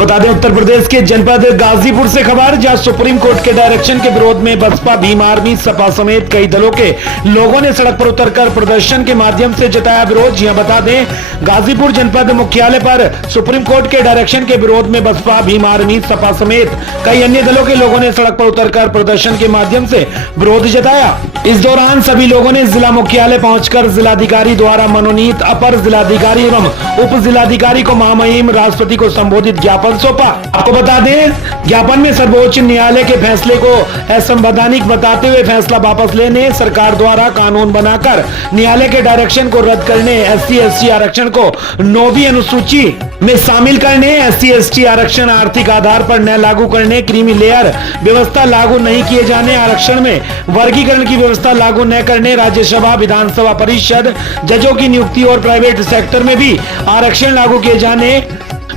बता दें उत्तर प्रदेश के जनपद गाजीपुर से खबर, जहां सुप्रीम कोर्ट के डायरेक्शन के विरोध में बसपा, भीम आर्मी, सपा समेत कई दलों के लोगों ने सड़क पर उतरकर प्रदर्शन के माध्यम से जताया विरोध। जी हां, बता दें गाजीपुर जनपद मुख्यालय पर सुप्रीम कोर्ट के डायरेक्शन के विरोध में बसपा, भीम आर्मी, सपा समेत कई अन्य दलों के लोगों ने सड़क पर उतरकर प्रदर्शन के माध्यम से विरोध जताया। इस दौरान सभी लोगों ने जिला मुख्यालय पहुंचकर जिलाधिकारी द्वारा मनोनीत अपर जिलाधिकारी एवं उप जिलाधिकारी को महामहिम राष्ट्रपति को संबोधित ज्ञापन सौंपा। आपको बता दें ज्ञापन में सर्वोच्च न्यायालय के फैसले को असंवैधानिक बताते हुए फैसला वापस लेने, सरकार द्वारा कानून बनाकर न्यायालय के डायरेक्शन को रद्द करने, SC/ST आरक्षण को 9वीं अनुसूची में शामिल करने, SC/ST आरक्षण आर्थिक आधार पर न लागू करने, क्रीमी लेयर व्यवस्था लागू नहीं किए जाने, आरक्षण में वर्गीकरण की व्यवस्था लागू न करने, राज्यसभा, विधानसभा परिषद, जजों की नियुक्ति और प्राइवेट सेक्टर में भी आरक्षण लागू किए जाने,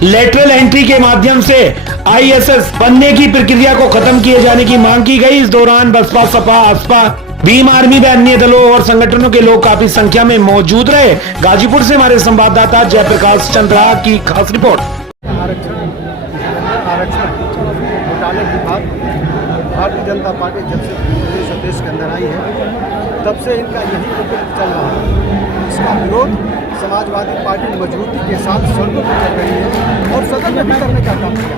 लेटरल एंट्री के माध्यम से ISS बनने की प्रक्रिया को खत्म किए जाने की मांग की गई। इस दौरान बसपा, सपा, असपा, भीम आर्मी व अन्य दलों और संगठनों के लोग काफी संख्या में मौजूद रहे। गाजीपुर से हमारे संवाददाता जयप्रकाश चंद्रा की खास रिपोर्ट। आरक्षण घोटाले की बात भारतीय जनता पार्टी जब से देश के अंदर आई है तब से इनका यही विरोध चल रहा है। इसका विरोध समाजवादी पार्टी मजबूती के साथ सड़कों पर चल रही है और सदन में भी करने का काम किया,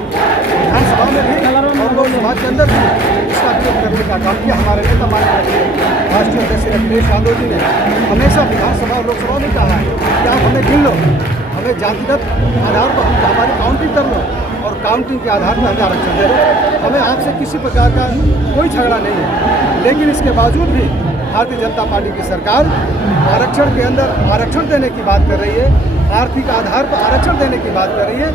विधानसभा में भी और लोकसभा के अंदर भी इसका विरोध करने का काम किया। हमारे नेता माननीय राष्ट्रीय अध्यक्ष अखिलेश यादव जी ने हमेशा विधानसभा और लोकसभा में कहा है कि आप हमें गिन लो, हमें जातिगत आधार पर हमारी काउंटिंग कर लो और काउंटिंग के आधार पर हमें आरक्षण दे दो। हमें आपसे किसी प्रकार का कोई झगड़ा नहीं है, लेकिन इसके बावजूद भी भारतीय जनता पार्टी की सरकार आरक्षण के अंदर आरक्षण देने की बात कर रही है, आर्थिक आधार पर आरक्षण देने की बात कर रही है।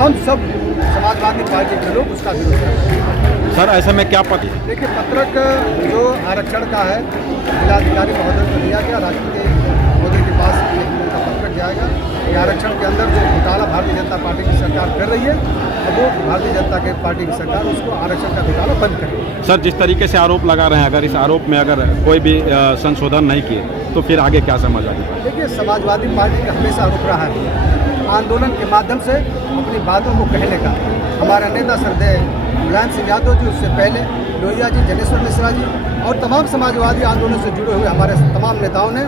हम सब समाजवादी पार्टी के लोग उसका विरोध कर रहे हैं। सर ऐसे में क्या पत्र? देखिए, पत्रक जो आरक्षण का है जिलाधिकारी महोदय को दिया गया, राष्ट्रपति महोदय के पास का पत्रक जाएगा। ये आरक्षण के अंदर जो घोटाला भारतीय जनता पार्टी की सरकार कर रही है, अब वो भारतीय जनता पार्टी की सरकार उसको आरक्षण का घोटाला बंद करे। सर जिस तरीके से आरोप लगा रहे हैं, अगर इस आरोप में अगर कोई भी संशोधन नहीं किए तो फिर आगे क्या समझ आएगी? देखिए, समाजवादी पार्टी का हमेशा आरोप रहा है आंदोलन के माध्यम से अपनी बातों को कहने का। हमारा नेता सरदेव मुलायम सिंह यादव जी, उससे पहले लोहिया जी, जनेश्वर मिश्रा जी और तमाम समाजवादी आंदोलन से जुड़े हुए हमारे तमाम नेताओं ने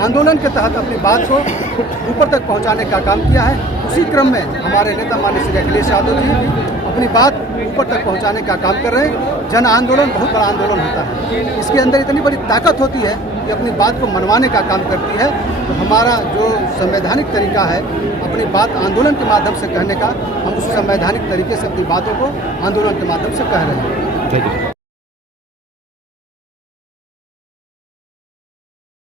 आंदोलन के तहत अपनी बात को ऊपर तक पहुंचाने का काम किया है। उसी क्रम में हमारे नेता माननीय श्री अखिलेश यादव जी अपनी बात ऊपर तक पहुंचाने का काम कर रहे हैं। जन आंदोलन बहुत बड़ा आंदोलन होता है, इसके अंदर इतनी बड़ी ताकत होती है कि अपनी बात को मनवाने का काम करती है। तो हमारा जो संवैधानिक तरीका है अपनी बात आंदोलन के माध्यम से कहने का, हम उस संवैधानिक तरीके से अपनी बातों को आंदोलन के माध्यम से कह रहे हैं।